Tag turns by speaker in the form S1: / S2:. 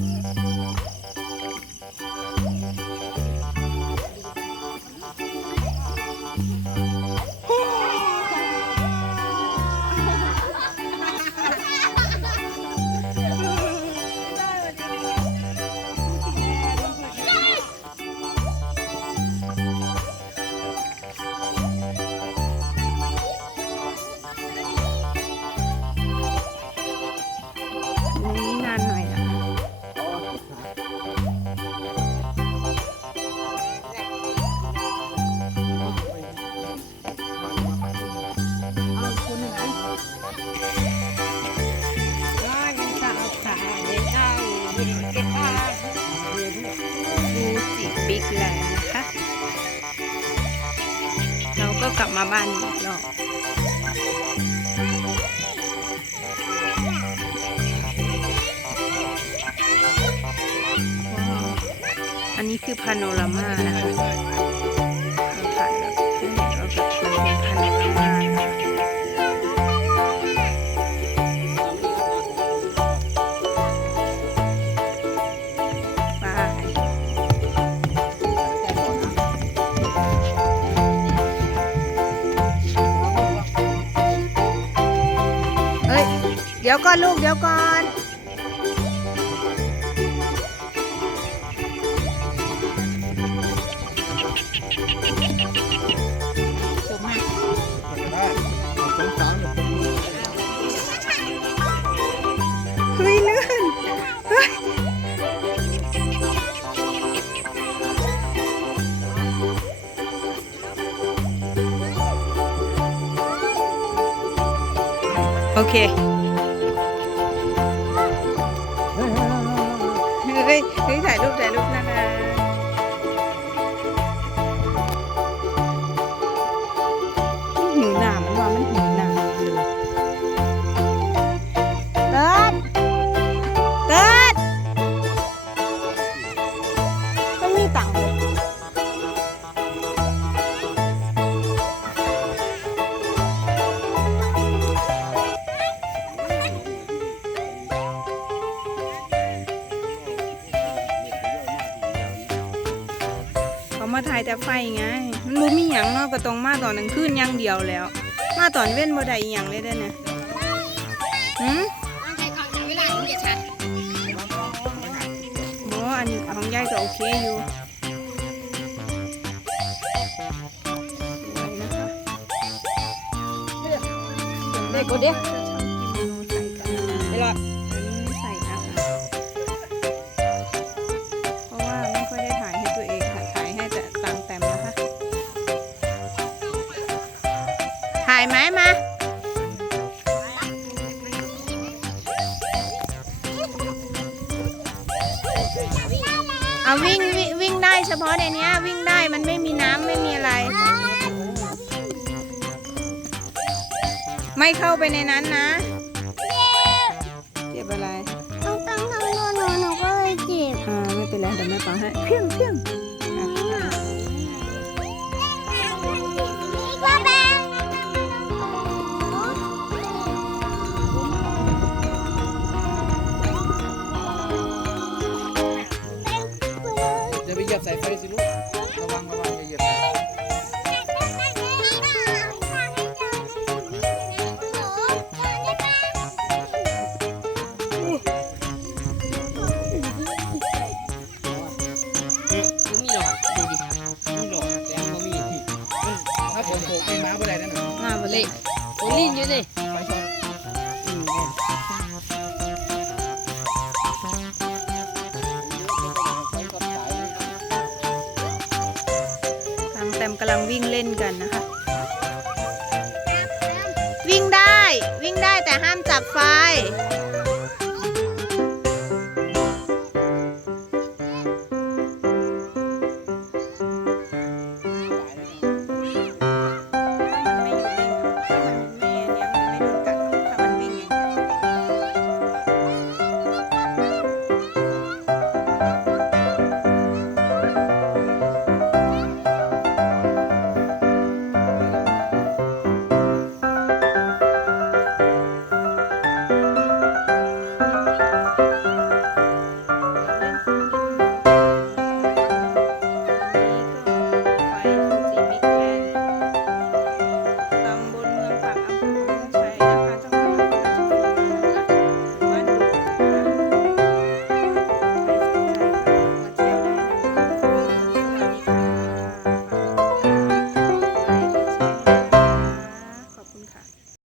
S1: Thank you. มาบ้านอีกรอบอันนี้คือพาโนรามานะคะ ดี๋ยวก่อนลูกเดี๋ยวก่อน เฮ้ยเลื่อนเฮ้ยโอเค รูปถ่ายรูปนะคะ มาถ่ายแต่ไฟไง มันบ่มีหยังเนาะก็ต้องมาตอนกลางคืนอย่างเดียวแล้ว มาตอนเว้นบ่ได้อีหยังเลยเด้อเนี่ยหืม
S2: ต้องใช้ความเวลาถึงจะชัด
S1: บออันนี้ของยายก็โอเคอยู่สวยนะคะ
S2: เด็กกูเด็ก
S1: ถ่ายไหมมาเอาวิ่งวิ่งวิ่งได้เฉพาะในนี้วิ่งได้มันไม่มีน้ำไม่มีอะไร ไม่เข้าไปในนั้นนะ บ
S3: สายไฟสิลูก ระวังระวังอย่าเหยียบสายไฟ
S4: มีหลอดดูดิ
S3: นี่หรอกแต่ก็มีถ้าผมโผล่ไปม้าไปได้นั่นน่ะ
S1: มาบ
S4: เละ
S1: เลย
S4: โอ้ลินอยู่ดิ
S3: ไฟำลัง
S4: วิ่งเล่นกั
S1: นนะคะ วิ่งได้ วิ่งได้แต่ห้ามจับไฟ